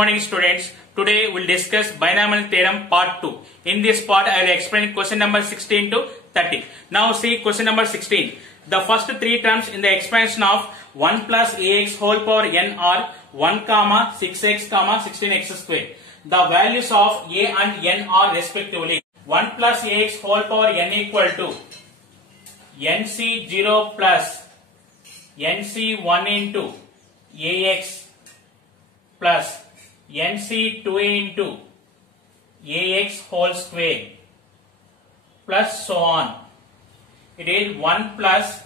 morning students. Today we will discuss binomial theorem part 2. In this part I will explain question number 16 to 30. Now see question number 16. The first three terms in the expansion of 1 plus ax whole power n are 1 comma 6x comma 16x square. The values of a and n are respectively 1 plus ax whole power n equal to nc0 plus nc1 into ax plus nc2 into ax whole square plus so on. It is 1 plus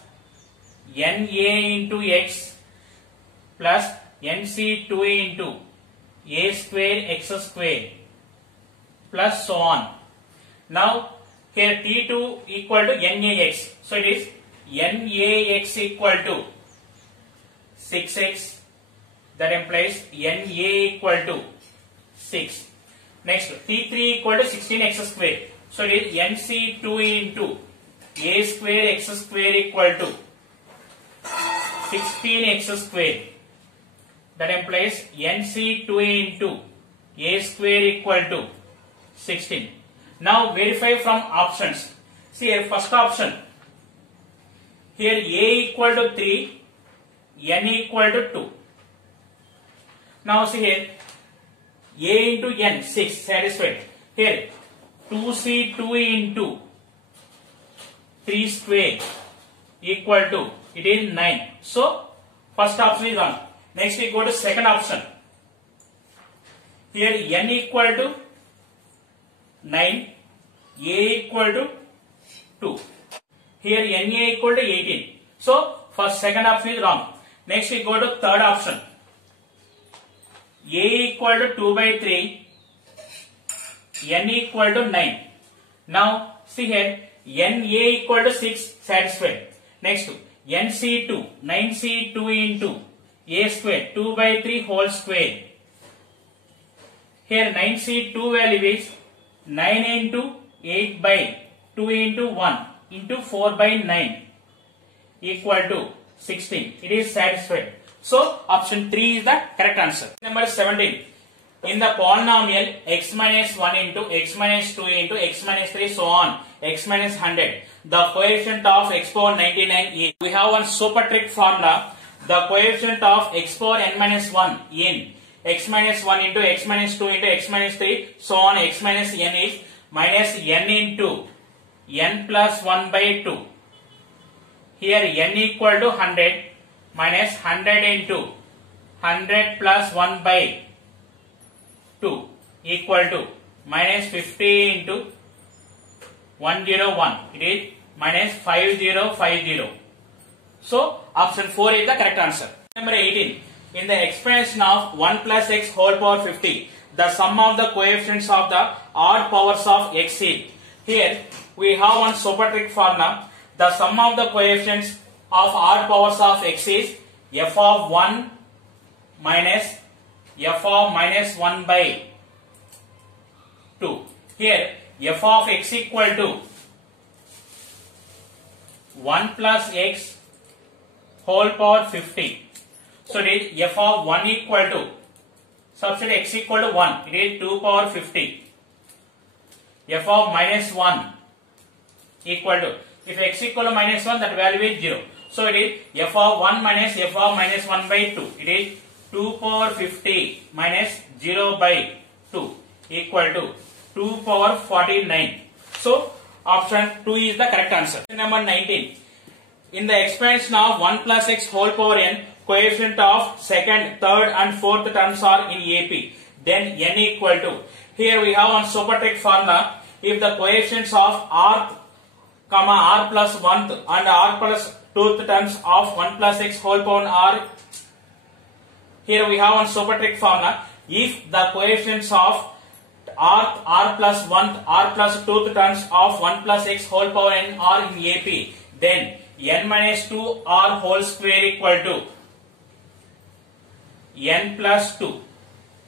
na into x plus nc2 into a square x square plus so on. Now here T2 equal to nax. So it is nax equal to 6x. That implies na equal to 6. Next T3 equal to 16x square. So it is nc2 into a square x square equal to 16x square. That implies nc2 into a square equal to 16. Now verify from options. See here first option. Here a equal to 3, n equal to 2. Now see here a into n 6 satisfied. Here 2c2 into 3 square equal to it is 9. So first option is wrong. Next we go to second option. Here n equal to 9, a equal to 2. Here na equal to 18. So first second option is wrong. Next we go to third option. A equal to 2 by 3, n equal to 9. Now see here na equal to 6 satisfied. Next nc2, 9c2 into a square 2 by 3 whole square. Here 9c2 value is 9 into 8 by 2 into 1 into 4 by 9 equal to 16. It is satisfied. So option 3 is the correct answer. Number 17. In the polynomial x minus 1 into x minus 2 into x minus 3 so on x minus 100, the coefficient of x power 99 is. We have one super trick formula. The coefficient of x power n minus 1 in x minus 1 into x minus 2 into x minus 3 so on x minus n is minus n into n plus 1 by 2. Here n equal to 100 minus 100 into 100 plus 1 by 2 equal to minus 50 into 101. It is minus 5050. So option 4 is the correct answer. Number 18. In the expansion of 1 plus x whole power 50, the sum of the coefficients of the odd powers of x is. Here we have one super trick formula. The sum of the coefficients of odd powers of x is f of 1 minus f of minus 1 by 2. Here f of x equal to 1 plus x whole power 50. So it is f of 1 equal to, substitute x equal to 1, it is 2 power 50. F of minus 1 equal to, if x equal to minus 1, that value is 0. So it is f of 1 minus f of minus 1 by 2. It is 2 power 50 minus 0 by 2 equal to 2 power 49. So option 2 is the correct answer. Number 19. In the expansion of 1 plus x whole power n, coefficient of second, third and fourth terms are in AP. Then n equal to, here we have one super trick formula. If the coefficients of r, r plus 1th and r plus 2th terms of 1 plus x whole power are, here we have one super trick formula. If the coefficients of r plus 1th, r plus 2th terms of 1 plus x whole power n are in AP, then n minus 2 r whole square equal to n plus 2.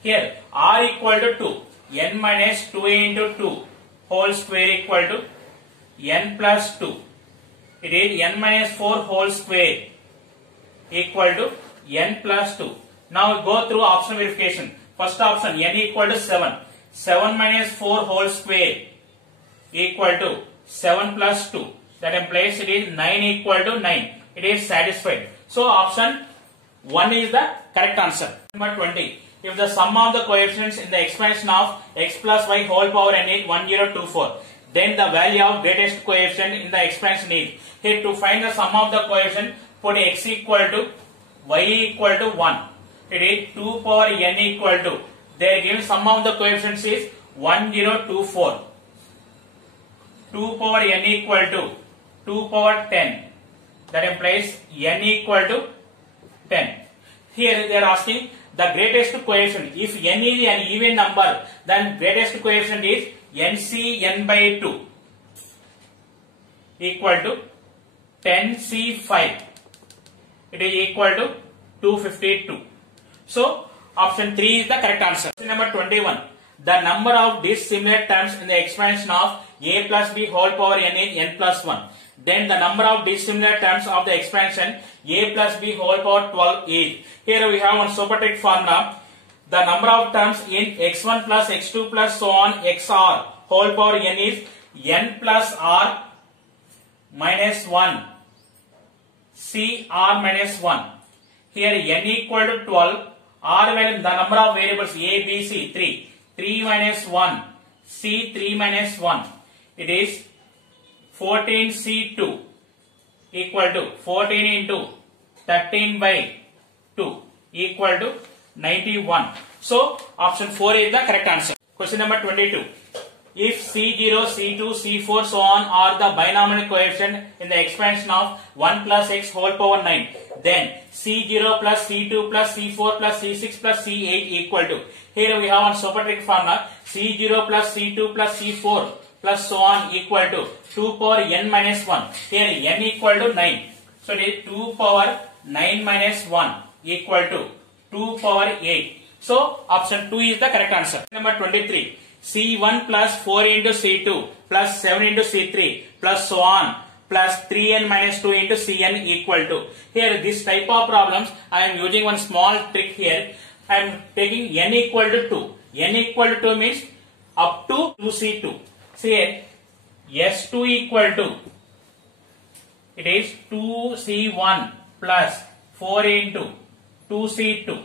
Here r equal to 2. n minus 2 into 2 whole square equal to n plus 2. It is n minus 4 whole square equal to n plus 2. Now go through option verification. First option n equal to 7. 7 minus 4 whole square equal to 7 plus 2. That implies it is 9 equal to 9. It is satisfied. So option 1 is the correct answer. Number 20. If the sum of the coefficients in the expansion of x plus y whole power n is 1024, then the value of greatest coefficient in the expansion is. Here to find the sum of the coefficient, put x equal to y equal to 1. It is 2 power n equal to. They give sum of the coefficients is 1024. 2 power n equal to 2 power 10. That implies n equal to 10. Here they are asking the greatest coefficient. If n is an even number, then greatest coefficient is NC n by 2 equal to 10C5. It is equal to 252. So option 3 is the correct answer. Question number 21. The number of dissimilar terms in the expansion of a plus b whole power n is n plus 1. Then the number of dissimilar terms of the expansion a plus b whole power 12 is. Here we have one supertech formula. The number of terms in x1 plus x2 plus so on xr whole power n is n plus r minus 1 cr minus 1. Here n equal to 12, r value, the number of variables a, b, c 3. 3 minus 1, c 3 minus 1. It is 14c2 equal to 14 into 13 by 2 equal to 91. So option 4 is the correct answer. Question number 22. If C0, C2, C4 so on are the binomial coefficient in the expansion of 1 plus x whole power 9, then C0 plus C2 plus C4 plus C6 plus C8 equal to. Here we have one supertech formula. C0 plus C2 plus C4 plus so on equal to 2 power n minus 1. Here n equal to 9. So it is 2 power 9 minus 1 equal to 2 power 8. So option 2 is the correct answer. Number 23. C1 plus 4 into C2 plus 7 into C3 plus so on plus 3n minus 2 into Cn equal to. Here this type of problems I am using one small trick here. I am taking n equal to 2. n equal to 2 means up to 2C2. See here S2 equal to, it is 2C1 plus 4 into 2C2.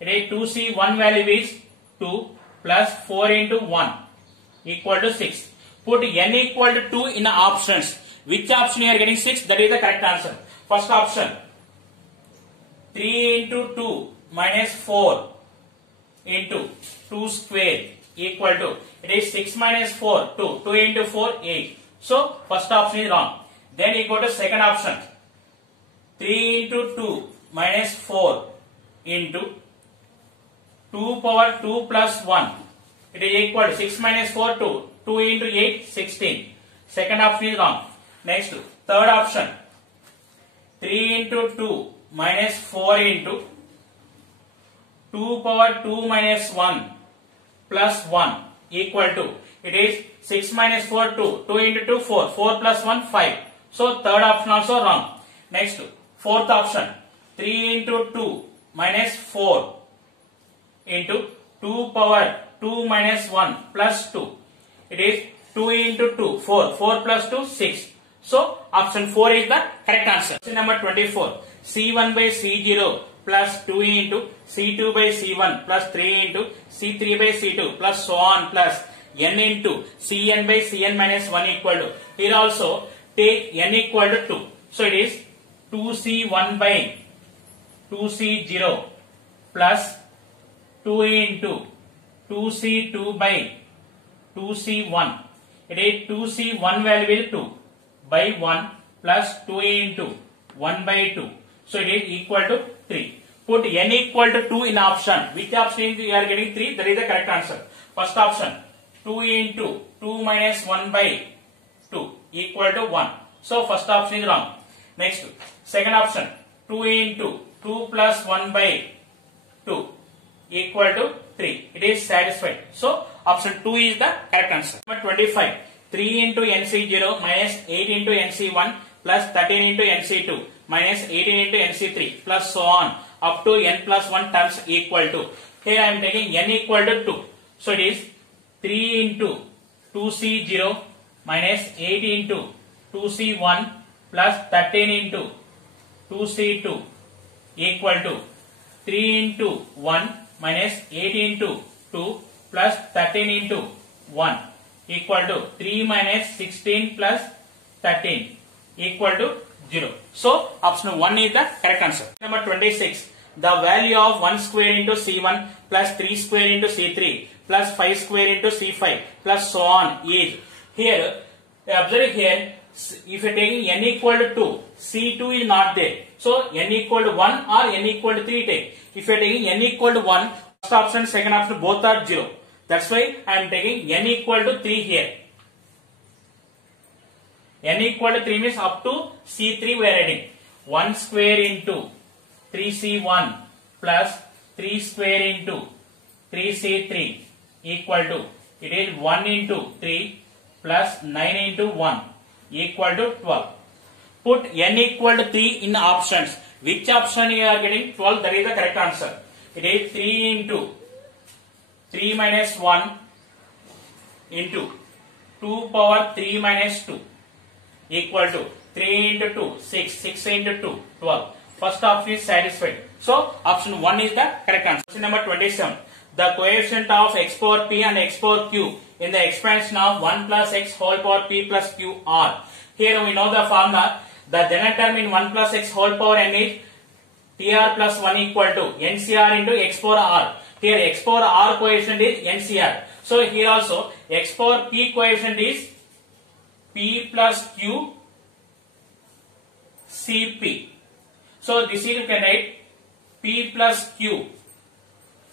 It is 2C1 value is 2 plus 4 into 1 equal to 6. Put n equal to 2 in the options. Which option you are getting 6? That is the correct answer. First option 3 into 2 minus 4 into 2 square equal to, it is 6 minus 4 2. 2 into 4 8. So first option is wrong. Then you go to second option 3 into 2 minus 4 into 2 power 2 plus 1. It is equal to 6 minus 4 2. 2 into 8 16. Second option is wrong. Next third option 3 into 2 minus 4 into 2 power 2 minus 1 plus 1 equal to, it is 6 minus 4 2. 2 into 2 4. 4 plus 1 5. So third option also wrong. Next fourth option 3 into 2 minus 4 into 2 power 2 minus 1 plus 2. It is 2 into 2 4. 4 plus 2 6. So option 4 is the correct answer. Question number 24. C1 by C0 plus 2 into C2 by C1 plus 3 into C3 by C2 plus so on plus n into Cn by Cn minus 1 equal to. Here also take n equal to 2. So it is 2C1 by 2C0 plus 2 into 2C2 by 2C1. It is 2C1 value is 2 by 1 plus 2 into 1 by 2. So it is equal to 3. Put n equal to 2 in option. Which option you are getting 3? That is the correct answer. First option 2 into 2 minus 1 by 2 equal to 1. So first option is wrong. Next second option 2 into 2 plus 1 by 2 equal to 3. It is satisfied. So option 2 is the correct answer. Number 25. 3 into NC0 minus 8 into NC1 plus 13 into NC2 minus 18 into NC3 plus so on up to n plus 1 terms equal to. Here I am taking n equal to 2. So it is 3 into 2c0 minus 8 into 2c1 plus 13 into 2c2 equal to 3 into 1 minus 8 into 2 plus 13 into 1 equal to 3 minus 16 plus 13 equal to 0. So option 1 is the correct answer. Number 26. The value of 1 square into c1 plus 3 square into c3 plus 5 square into c5 plus so on is. Here, observe here, if you are taking n equal to 2, c2 is not there. So n equal to 1 or n equal to 3 take. If you are taking n equal to 1, first option, second option both are 0. That's why I am taking n equal to 3 here. N equal to 3 means up to c3 we are adding. 1 square into 3c1 plus 3 square into 3c3 equal to, it is 1 into 3 plus 9 into 1 equal to 12. Put n equal to 3 in the options. Which option you are getting? 12. That is the correct answer. It is 3 into 3 minus 1 into 2 power 3 minus 2 equal to 3 into 2, 6, 6 into 2, 12. First option is satisfied. So option 1 is the correct answer. Question number 27. The coefficient of x power p and x power q in the expansion of 1 plus x whole power p plus q are. Here we know the formula. The general term in 1 plus x whole power n is tr plus 1 equal to ncr into x power r. Here x power r coefficient is ncr. So here also x power p coefficient is p plus q cp. So this is, you can write p plus q.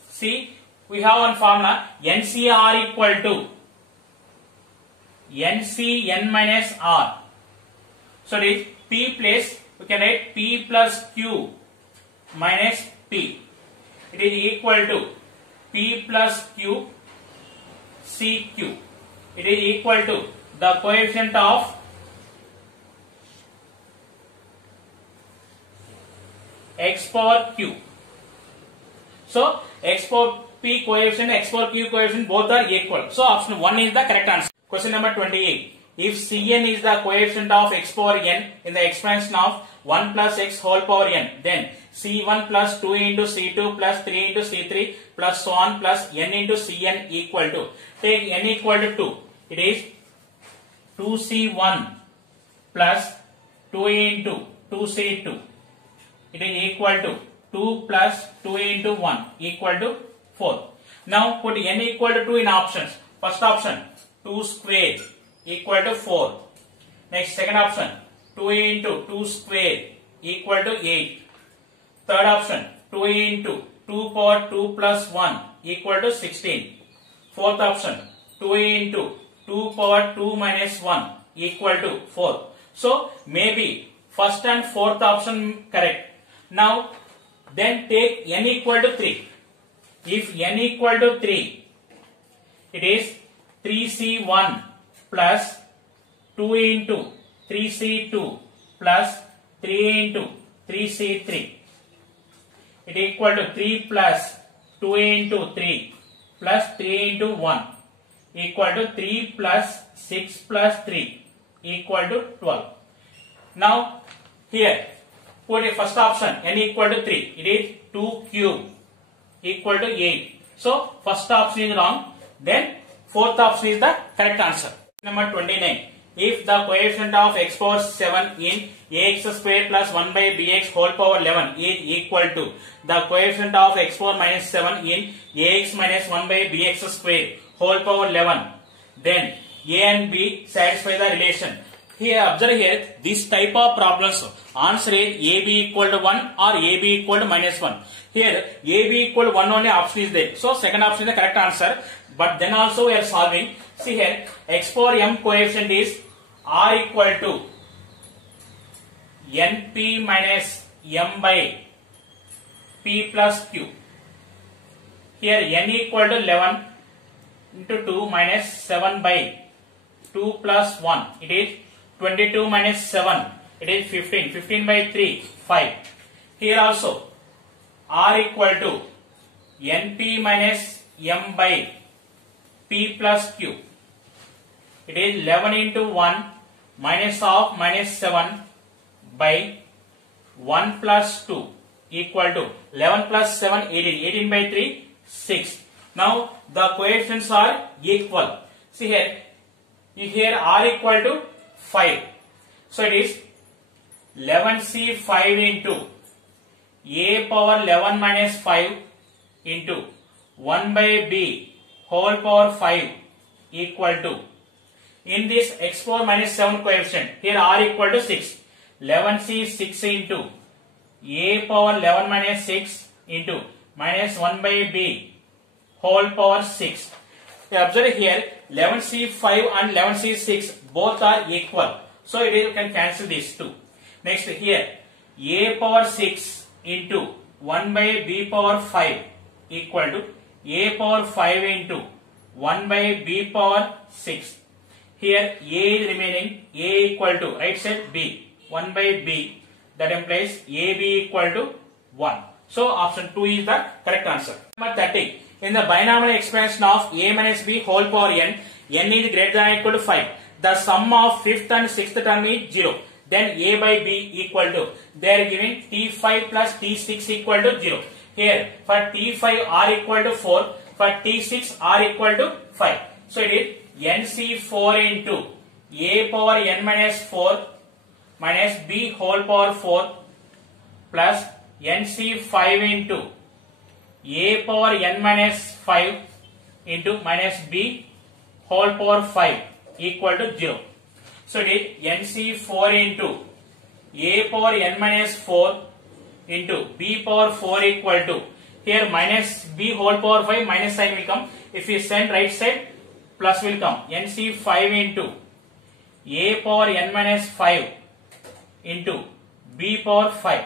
See, we have one formula ncr equal to ncn minus r. So it is p place, we can write p plus q minus p. It is equal to p plus q cq. It is equal to the coefficient of x power q. So x power p coefficient, x power q coefficient both are equal. So option 1 is the correct answer. Question number 28. If Cn is the coefficient of x power n in the expansion of 1 plus x whole power n, then C1 plus 2 into C2 plus 3 into C3 plus so on plus n into Cn equal to, take n equal to 2. It is 2C1 plus 2 into 2C2. It is equal to 2 plus 2 into 1 equal to 4. Now put n equal to 2 in options. First option 2 square equal to 4. Next second option 2 into 2 square equal to 8. Third option 2 into 2 power 2 plus 1 equal to 16. Fourth option 2 into 2 power 2 minus 1 equal to 4. So maybe first and fourth option correct. Now then take n equal to 3. If n equal to 3, it is 3c1 plus 2 into 3c2 plus 3 into 3c3. It equal to 3 plus 2 into 3 plus 3 into 1 equal to 3 plus 6 plus 3 equal to 12. Now here put a first option n equal to 3. It is 2 cube equal to 8. So first option is wrong. Then fourth option is the correct answer. Number 29. If the coefficient of x power 7 in ax square plus 1 by bx whole power 11 is equal to the coefficient of x power minus 7 in ax minus 1 by bx square whole power 11, then a and b satisfy the relation. Here observe here this type of problems answer is ab equal to 1 or ab equal to minus 1. Here ab equal to 1 only option is there. So second option is the correct answer. But then also we are solving. See here x power m coefficient is r equal to np minus m by p plus q. Here n equal to 11 into 2 minus 7 by 2 plus 1. It is 22 minus 7. It is 15. 15 by 3, 5. Here also r equal to np minus m by p plus q. It is 11 into 1 minus of minus 7 by 1 plus 2 equal to 11 plus 7 18. 18 by 3 6. Now the coefficients are equal. See here r equal to 5. So it is 11c 5 into a power 11 minus 5 into 1 by b whole power 5 equal to, in this x power minus 7 coefficient, here r equal to 6. 11c 6 into a power 11 minus 6 into minus 1 by b whole power 6. Observe here 11c 5 and 11c 6 both are equal. So you can cancel these two. Next here a power 6 into 1 by b power 5 equal to a power 5 into 1 by b power 6. Here a is remaining, a equal to right side b 1 by b, that implies ab equal to 1. So option 2 is the correct answer. Number 30. In the binomial expansion of a minus b whole power n is greater than or equal to 5. The sum of fifth and sixth term is 0. Then a by b equal to, they are giving t5 plus t6 equal to 0. Here for t5 r equal to 4, for t6 r equal to 5. So it is nc4 into a power n minus 4 minus b whole power 4 plus nc5 into a power n minus 5 into minus b whole power 5 equal to 0. So it is nc4 into a power n minus 4 into b power 4 equal to, here minus b whole power 5 minus sign will come. If you send right side, plus will come. nc5 into a power n minus 5 into b power 5.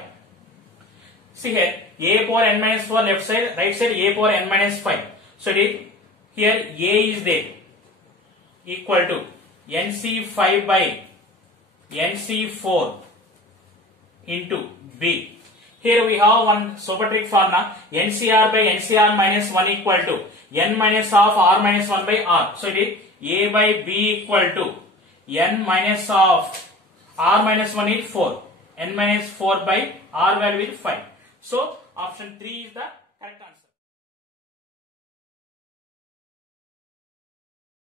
See here a power n minus 4 left side, right side a power n minus 5. So it is, here a is there equal to nc5 by nc4 into b. Here we have one super trick formula, ncr by ncr minus 1 equal to n minus of r minus 1 by r. So it is a by b equal to n minus of r minus 1 is 4, n minus 4 by r value is 5. So option 3 is the correct answer.